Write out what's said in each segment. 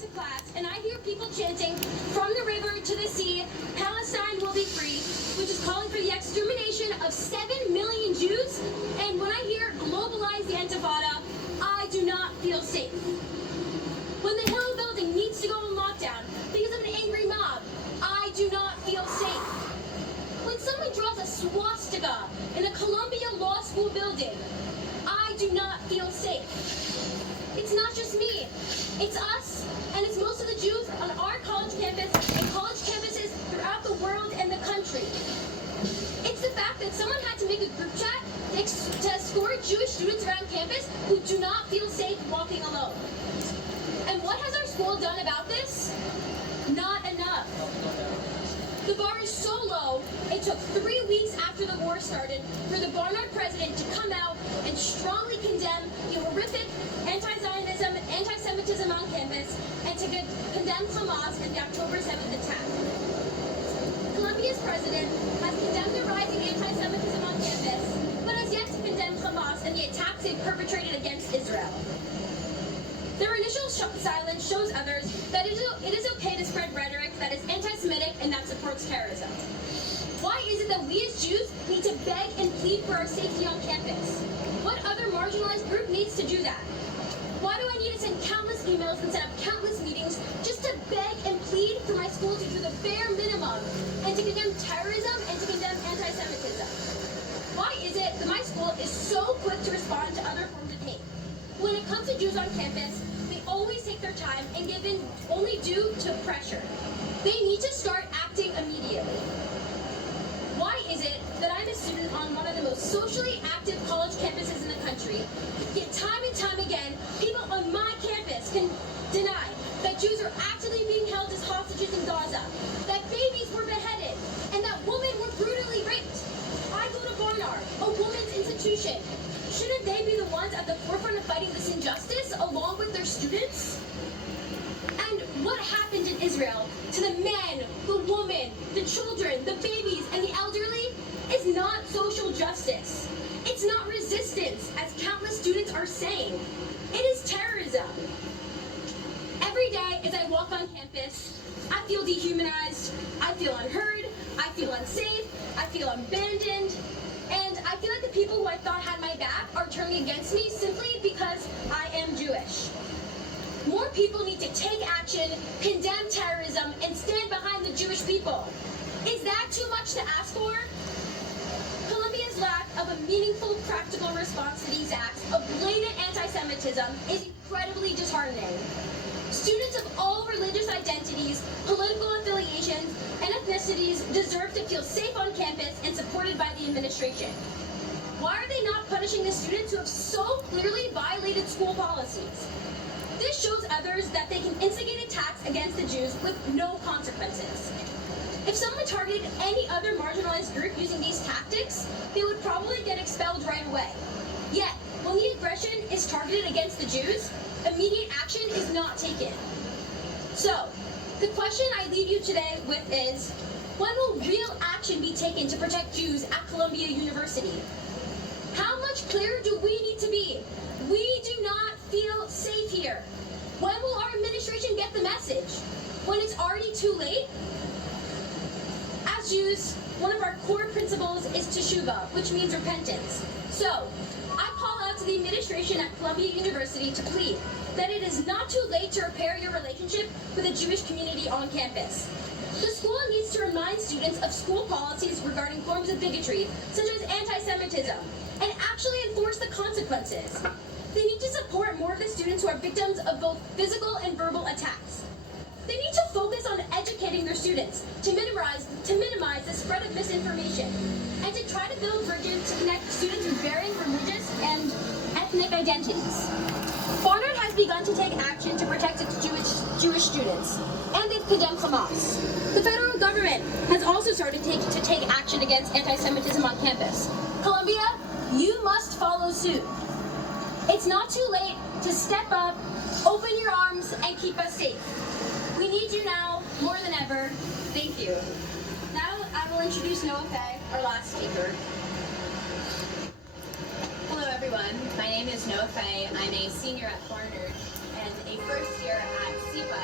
to class and I hear people chanting, "From the river to the sea, Palestine will be free," which is calling for the extermination of 7 million Jews, and when I hear "globalize the Intifada," I do not feel safe. When the Hill building needs to go on lockdown because of an angry mob, I do not feel safe. When someone draws a swastika in a Columbia Law School building, I do not feel safe. It's not just me, it's us, and it's most of the Jews on our college campus and college campuses throughout the world and the country. It's the fact that someone had to make a group chat to escort Jewish students around campus who do not feel safe walking alone. And what has our school done about this? Not enough. The bar is so low, it took 3 weeks after the war started for the Barnard president to come out and strongly condemn the horrific anti-Zionism and anti-Semitism on campus and to condemn Hamas in the October 7th attack. Columbia's president has condemned the rising anti-Semitism on campus, but has yet to condemn Hamas and the attacks they've perpetrated against Israel. Their initial silence shows others that it is okay to spread rhetoric that is anti-Semitic and that supports terrorism. Why is it that we as Jews need to beg and plead for our safety on campus? What other marginalized group needs to do that? Why do I need to send countless emails and set up countless meetings just to beg and plead for my school to do the bare minimum and to condemn terrorism and to condemn anti-Semitism? Why is it that my school is so quick to respond to other forms of hate? When it comes to Jews on campus, they always take their time and give in only due to pressure. They need to start acting immediately. Why is it that I'm a student on one of the most socially active college campuses in the country, yet time and time again, people on my campus can deny that Jews are actively being held as hostages in Gaza, that babies were beheaded, and that women were brutally raped? I go to Barnard, a women's institution. Shouldn't they be the ones at the forefront of fighting this injustice along with their students? And what happened in Israel to the men, the women, the children, the babies, and the elderly is not social justice. It's not resistance, as countless students are saying. It is terrorism. Every day as I walk on campus, I feel dehumanized, I feel unheard, I feel unsafe, I feel abandoned, and I feel like the people who I thought had my back are turning against me simply because I am Jewish. More people need to take action, condemn terrorism, and stand behind the Jewish people. Is that too much to ask for? Columbia's lack of a meaningful, practical response to these acts of blatant anti-Semitism is incredibly disheartening. Students of all religious identities, political affiliations, and ethnicities deserve to feel safe on campus and supported by the administration. Why are they not punishing the students who have so clearly violated school policies? This shows others that they can instigate attacks against the Jews with no consequences. If someone targeted any other marginalized group using these tactics, they would probably get expelled right away. Yet, when the aggression is targeted against the Jews, immediate action is not taken. So, the question I leave you today with is, when will real action be taken to protect Jews at Columbia University? How much clearer do we need to be? We do not feel safe here. When will our administration get the message? When it's already too late? As Jews, one of our core principles is teshuvah, which means repentance. So, I call out to the administration at Columbia University to plead that it is not too late to repair your relationship with the Jewish community on campus. The school needs to remind students of school policies regarding forms of bigotry, such as anti-Semitism, and actually enforce the consequences. They need to support more of the students who are victims of both physical and verbal attacks. They need to focus on educating their students to minimize the spread of misinformation, and to try to build bridges to connect students with varying religious and ethnic identities. Barnard has begun to take action to protect its Jewish students, and they've condemned Hamas. The federal government has also started to take action against anti-Semitism on campus. Columbia, you must follow suit. It's not too late to step up, open your arms, and keep us safe. We need you now more than ever. Thank you. Now I will introduce Noah Fay, our last speaker. Hello everyone, my name is Noah Fay. I'm a senior at Barnard and a first year at SEPA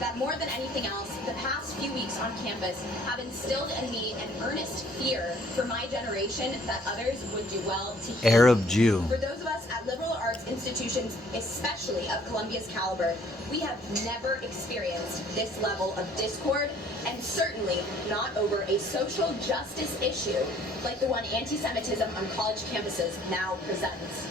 that more than anything else, the past few weeks on campus have instilled in me an earnest fear for my generation that others would do well to hear. Arab Jew. For those of us at liberal arts institutions, especially of Columbia's caliber, we have never experienced this level of discord, and certainly not over a social justice issue like the one anti-Semitism on college campuses now presents.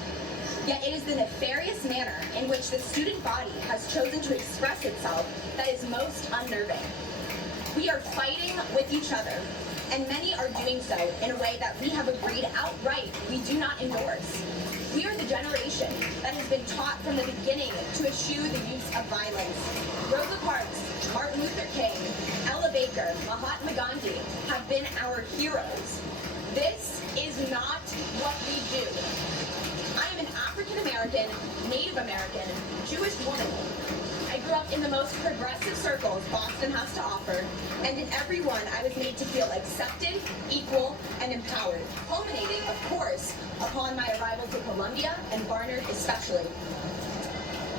Yet it is the nefarious manner in which the student body has chosen to express itself that is most unnerving. We are fighting with each other, and many are doing so in a way that we have agreed outright we do not endorse. We are the generation that has been taught from the beginning to eschew the use of violence. Rosa Parks, Martin Luther King, Ella Baker, Mahatma Gandhi have been our heroes. This is not what we do. I am an African American, Native American, Jewish woman. I grew up in the most progressive circles Boston has to offer, and in every one I was made to feel accepted, equal, and empowered, culminating, of course, upon my arrival to Columbia and Barnard especially.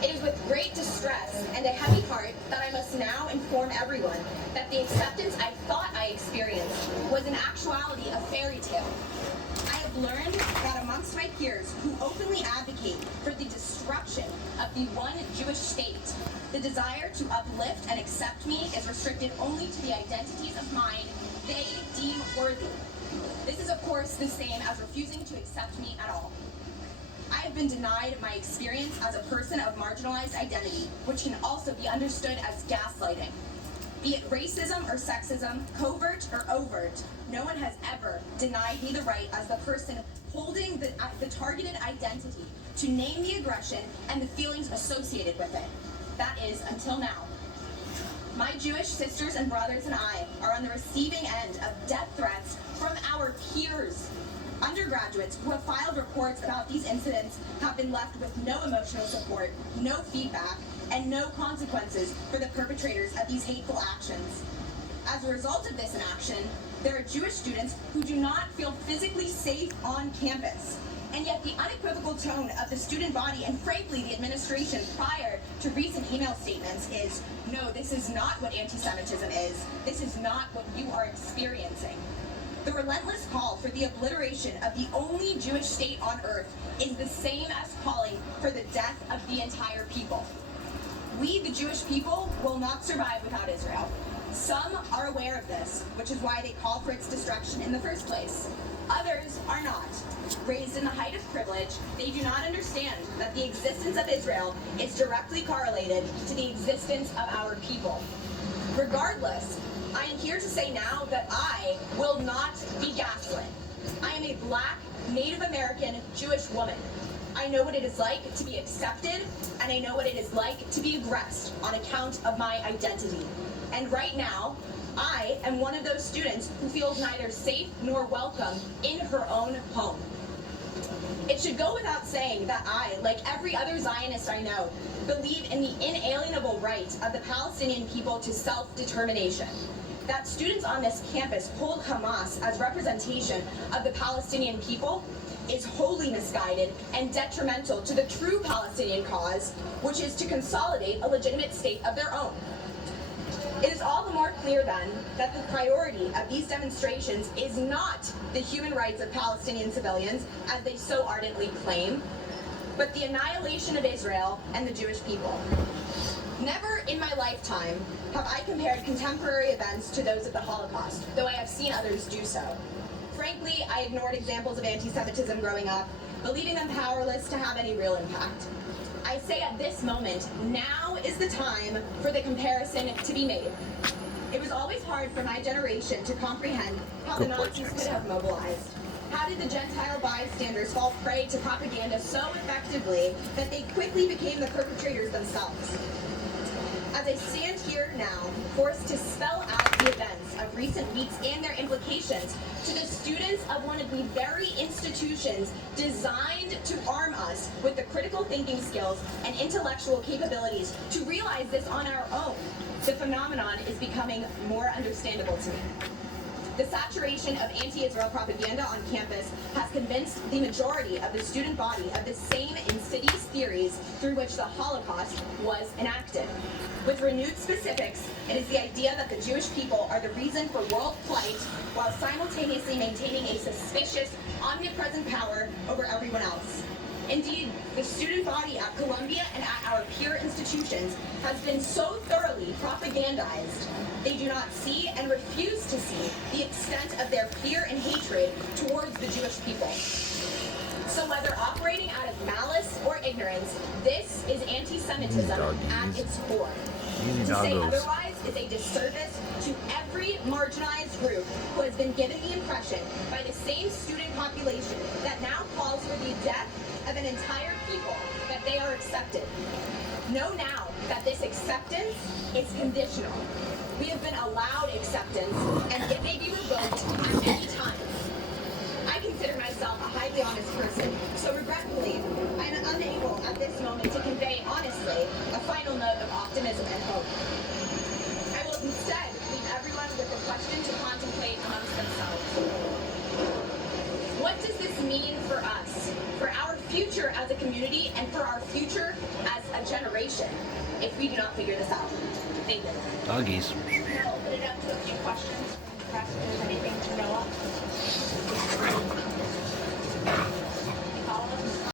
It is with great distress and a heavy heart that I must now inform everyone that the acceptance I thought I experienced was in actuality a fairy tale. I have learned that amongst my peers who openly advocate for the destruction of the one Jewish state, the desire to uplift and accept me is restricted only to the identities of mine they deem worthy. This is, of course, the same as refusing to accept me at all. I have been denied my experience as a person of marginalized identity, which can also be understood as gaslighting. Be it racism or sexism, covert or overt, no one has ever denied me the right as the person holding the targeted identity to name the aggression and the feelings associated with it. That is, until now. My Jewish sisters and brothers and I are on the receiving end of death threats from our peers. Undergraduates who have filed reports about these incidents have been left with no emotional support, no feedback, and no consequences for the perpetrators of these hateful actions. As a result of this inaction, there are Jewish students who do not feel physically safe on campus. And yet the unequivocal tone of the student body and frankly the administration prior to recent email statements is, no, this is not what anti-Semitism is. This is not what you are experiencing. The relentless call for the obliteration of the only Jewish state on earth is the same as calling for the death of the entire people. We, the Jewish people, will not survive without Israel. Some are aware of this, which is why they call for its destruction in the first place. Others are not. Raised in the height of privilege, they do not understand that the existence of Israel is directly correlated to the existence of our people. Regardless, I am here to say now that I will not be gaslit. I am a Black, Native American, Jewish woman. I know what it is like to be accepted, and I know what it is like to be aggressed on account of my identity. And right now, I am one of those students who feels neither safe nor welcome in her own home. It should go without saying that I, like every other Zionist I know, believe in the inalienable right of the Palestinian people to self-determination. That students on this campus hold Hamas as representation of the Palestinian people is wholly misguided and detrimental to the true Palestinian cause, which is to consolidate a legitimate state of their own. It is all the more clear then that the priority of these demonstrations is not the human rights of Palestinian civilians, as they so ardently claim, but the annihilation of Israel and the Jewish people. Never in my lifetime have I compared contemporary events to those of the Holocaust, though I have seen others do so. Frankly, I ignored examples of anti-Semitism growing up, believing them powerless to have any real impact. I say at this moment, now is the time for the comparison to be made. It was always hard for my generation to comprehend how the Nazis could have mobilized. How did the Gentile bystanders fall prey to propaganda so effectively that they quickly became the perpetrators themselves? As I stand here now, forced to spell out the events of recent weeks and their implications to the students of one of the very institutions designed to arm us with the critical thinking skills and intellectual capabilities to realize this on our own, the phenomenon is becoming more understandable to me. The saturation of anti-Israel propaganda on campus has convinced the majority of the student body of the same insidious theories through which the Holocaust was enacted. With renewed specifics, it is the idea that the Jewish people are the reason for world plight while simultaneously maintaining a suspicious, omnipresent power over everyone else. Indeed, the student body at Columbia and at our peer institutions has been so thoroughly propagandized, they do not see and refuse to see the extent of their fear and hatred towards the Jewish people. So whether operating out of malice or ignorance, this is anti-Semitism at its core. To say otherwise is a disservice to every marginalized group who has been given the impression by the same student population that now calls for the death of an entire people that they are accepted. Know now that this acceptance is conditional. We have been allowed acceptance, and it may be revoked at any time. I consider myself a highly honest person, so regretfully, I am unable at this moment to convey honestly a final note of optimism and hope. I will instead leave everyone with a question to contemplate amongst themselves. What does this mean for us, for our future as a community, and for our future as a generation, if we do not figure this out? Thank you. Doggies.